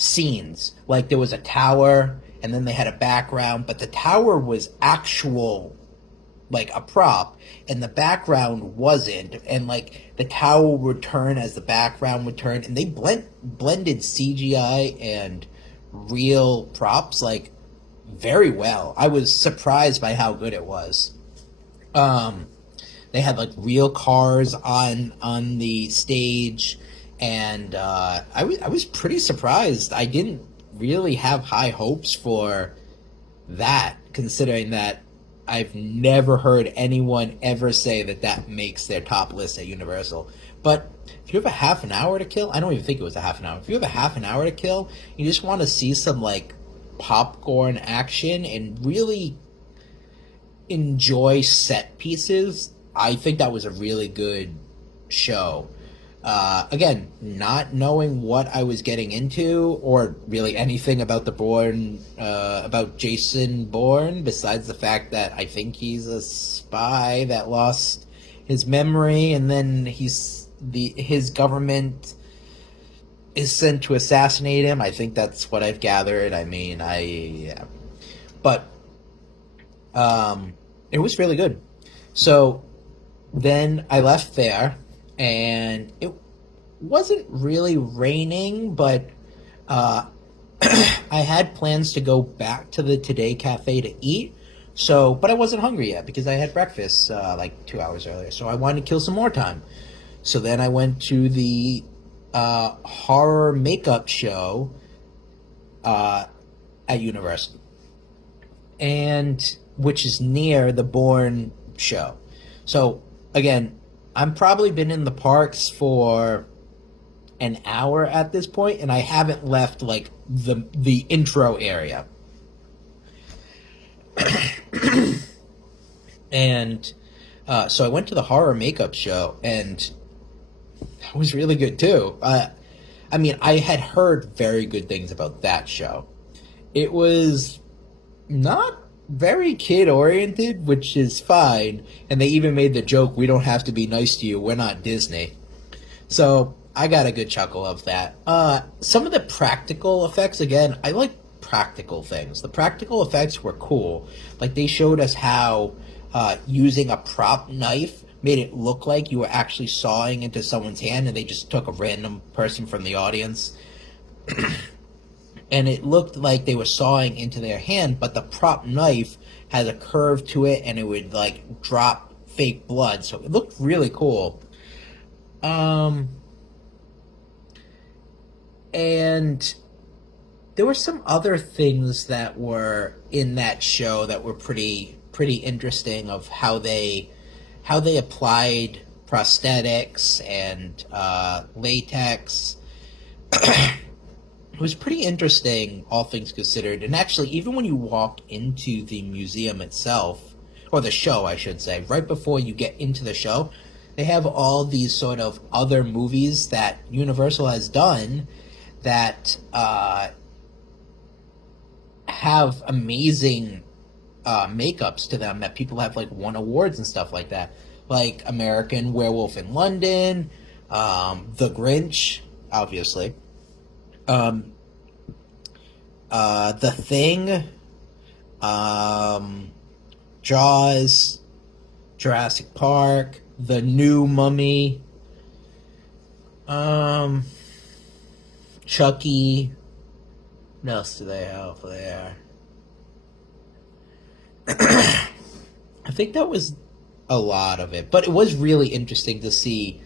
scenes. Like there was a tower, and then they had a background, but the tower was actual, like a prop, and the background wasn't. And like the tower would turn as the background would turn, and they blended CGI and real props like very well. I was surprised by how good it was. They had like real cars on the stage, and I was pretty surprised. I didn't really have high hopes for that, considering that I've never heard anyone ever say that that makes their top list at Universal. But if you have a half an hour to kill, I don't even think it was a half an hour. If you have a half an hour to kill, you just want to see some like popcorn action and really enjoy set pieces. I think that was a really good show. Again, not knowing what I was getting into or really anything about the Bourne, about Jason Bourne, besides the fact that I think he's a spy that lost his memory, and then his government is sent to assassinate him. I think that's what I've gathered. I mean, but it was really good. So then I left there, and it wasn't really raining, but I had plans to go back to the Today Cafe to eat. So, but I wasn't hungry yet because I had breakfast like 2 hours earlier. So I wanted to kill some more time. So then I went to the horror makeup show at Universal, and which is near the Bourne show. So again, I'm probably been in the parks for an hour at this point, and I haven't left like the intro area. And so I went to the horror makeup show, and that was really good too. I mean, I had heard very good things about that show. It was not very kid-oriented, which is fine, and they even made the joke, we don't have to be nice to you, we're not Disney. So I got a good chuckle of that. Some of the practical effects, again, I like practical things. The practical effects were cool. Like, they showed us how using a prop knife made it look like you were actually sawing into someone's hand, and they just took a random person from the audience and it looked like they were sawing into their hand, but the prop knife has a curve to it, and it would like drop fake blood, so it looked really cool. And there were some other things that were in that show that were pretty interesting, of how they applied prosthetics and latex. It was pretty interesting, all things considered. And actually, even when you walk into the museum itself, or the show, I should say, right before you get into the show, they have all these sort of other movies that Universal has done that have amazing makeups to them, that people have like won awards and stuff like that. Like American Werewolf in London, The Grinch, obviously. The Thing, Jaws, Jurassic Park, The New Mummy, Chucky. What else do they have there? I think that was a lot of it, but it was really interesting to see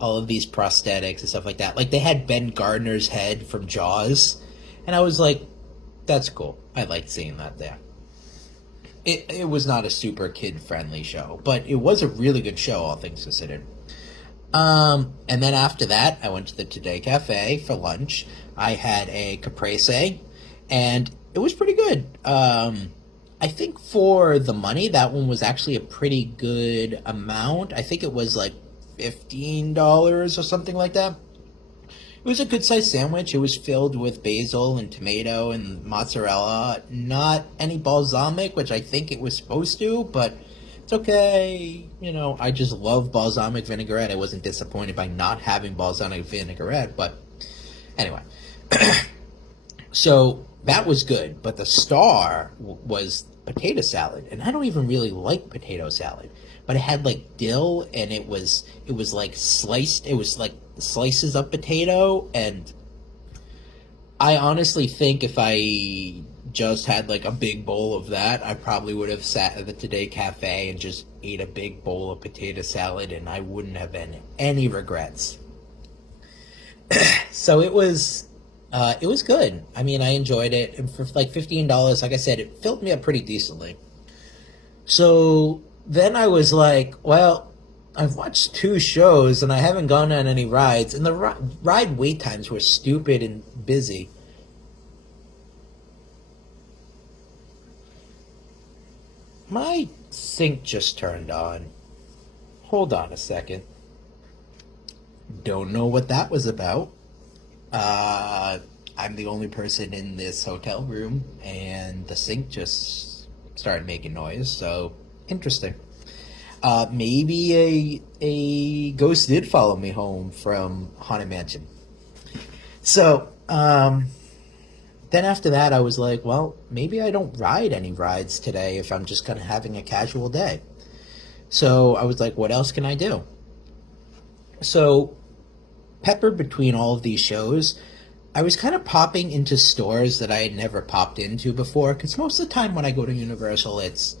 all of these prosthetics and stuff like that. Like, they had Ben Gardner's head from Jaws, and I was like, that's cool. I liked seeing that there. It was not a super kid-friendly show, but it was a really good show, all things considered. And then after that, I went to the Today Cafe for lunch. I had a caprese, and it was pretty good. I think for the money, that one was actually a pretty good amount. I think it was like $15 or something like that. It was a good-sized sandwich. It was filled with basil and tomato and mozzarella. Not any balsamic, which I think it was supposed to, but it's okay. You know, I just love balsamic vinaigrette. I wasn't disappointed by not having balsamic vinaigrette, but anyway. So that was good, but the star was potato salad, and I don't even really like potato salad. But it had like dill, and it was like sliced. It was like slices of potato, and I honestly think if I just had like a big bowl of that, I probably would have sat at the Today Cafe and just ate a big bowl of potato salad, and I wouldn't have been any regrets. So it was good. I mean, I enjoyed it, and for like $15, like I said, it filled me up pretty decently. So then I was like, well, I've watched two shows and I haven't gone on any rides, and the ride wait times were stupid and busy. My sink just turned on. Hold on a second. Don't know what that was about. Uh, I'm the only person in this hotel room, and the sink just started making noise. So interesting. Maybe a ghost did follow me home from Haunted Mansion. So then after that, I was like, well, maybe I don't ride any rides today if I'm just kind of having a casual day. So I was like, what else can I do? So peppered between all of these shows, I was kind of popping into stores that I had never popped into before. Because most of the time when I go to Universal, it's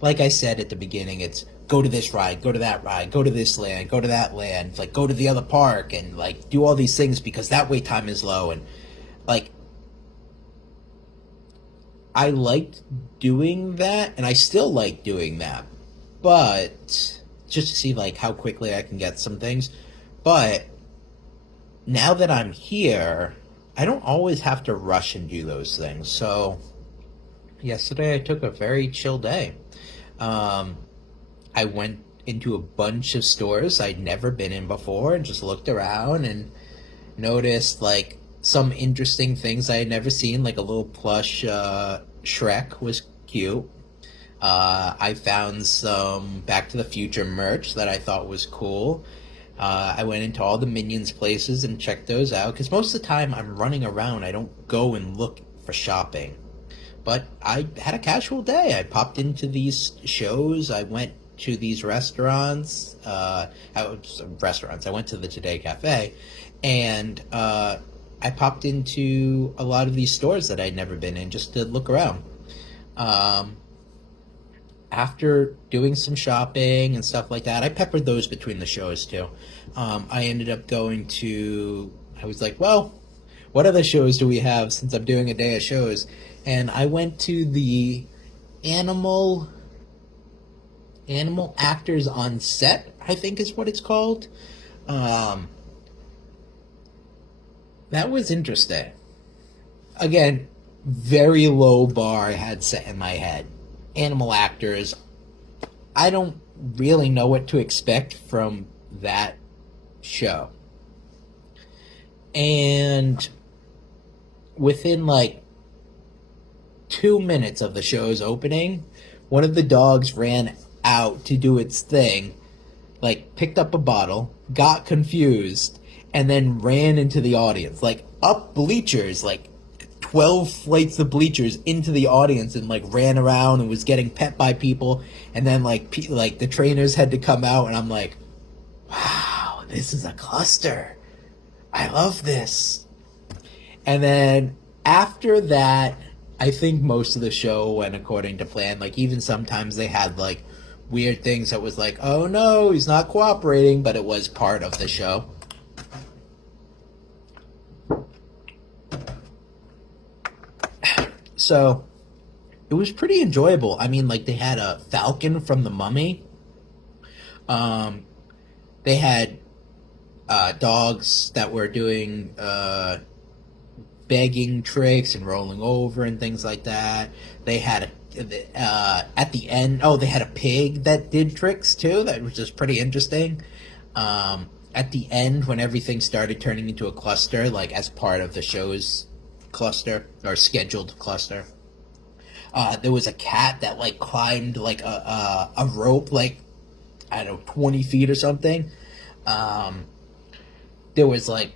like I said at the beginning, it's go to this ride, go to that ride, go to this land, go to that land, like go to the other park, and like do all these things because that wait time is low. And like I liked doing that, and I still like doing that, but just to see like how quickly I can get some things. But now that I'm here, I don't always have to rush and do those things. So yesterday I took a very chill day. Um, I went into a bunch of stores I'd never been in before and just looked around and noticed like some interesting things I had never seen, like a little plush Shrek was cute. I found some Back to the Future merch that I thought was cool. I went into all the Minions places and checked those out because most of the time I'm running around. I don't go and look for shopping. But I had a casual day. I popped into these shows. I went to these restaurants. I went to the Today Cafe, and I popped into a lot of these stores that I'd never been in just to look around. Um, After doing some shopping and stuff like that, I peppered those between the shows too. I ended up going to. I was like, well, what other shows do we have since I'm doing a day of shows? And I went to the animal animal actors on set, I think is what it's called. Um, that was interesting. Again, very low bar I had set in my head. Animal actors. I don't really know what to expect from that show. And within like 2 minutes of the show's opening, one of the dogs ran out to do its thing, like picked up a bottle, got confused, and then ran into the audience, like up bleachers, like 12 flights of bleachers into the audience, and like ran around and was getting pet by people. And then like like the trainers had to come out, and I'm like, wow, this is a cluster. I love this. And then after that, I think most of the show went according to plan. Like even sometimes they had like weird things that was like, oh no, he's not cooperating, but it was part of the show. So it was pretty enjoyable. I mean, like they had a falcon from the Mummy. Um, they had dogs that were doing begging tricks and rolling over and things like that. They had at the end. Oh, they had a pig that did tricks too. That was just pretty interesting. At the end, when everything started turning into a cluster, like as part of the show's cluster or scheduled cluster, there was a cat that like climbed like a rope, like I don't know, 20 feet or something. There was like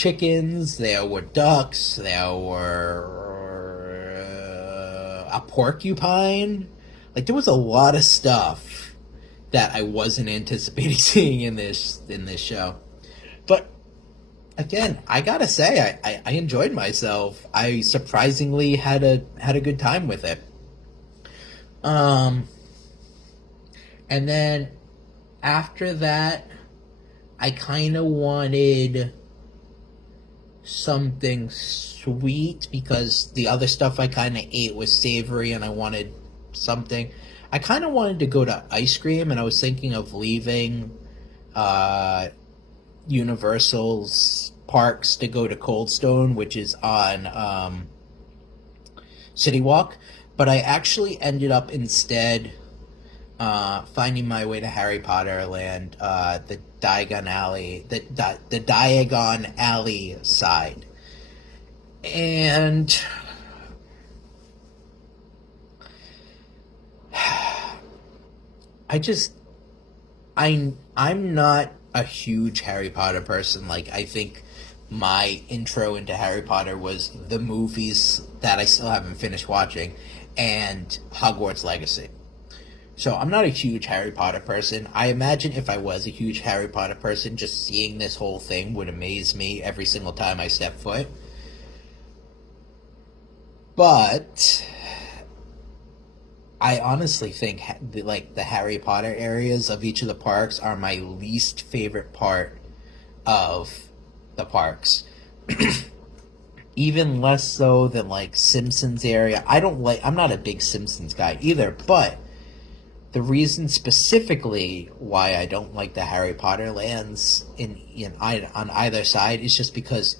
chickens, there were ducks, there were a porcupine. Like there was a lot of stuff that I wasn't anticipating seeing in this show. But again, I gotta say, I enjoyed myself. I surprisingly had a good time with it. And then after that, I kind of wanted something sweet because the other stuff I kind of ate was savory, and I wanted something. I kind of wanted to go to ice cream, and I was thinking of leaving Universal's parks to go to Cold Stone, which is on City Walk. But I actually ended up instead finding my way to Harry Potter Land, the Diagon Alley, the Diagon Alley side, and I'm not a huge Harry Potter person. Like, I think my intro into Harry Potter was the movies that I still haven't finished watching and Hogwarts Legacy. So I'm not a huge Harry Potter person. I imagine if I was a huge Harry Potter person, just seeing this whole thing would amaze me every single time I step foot. But I honestly think the Harry Potter areas of each of the parks are my least favorite part of the parks. Even less so than like Simpsons area. I'm not a big Simpsons guy either, but the reason specifically why I don't like the Harry Potter lands on either side is just because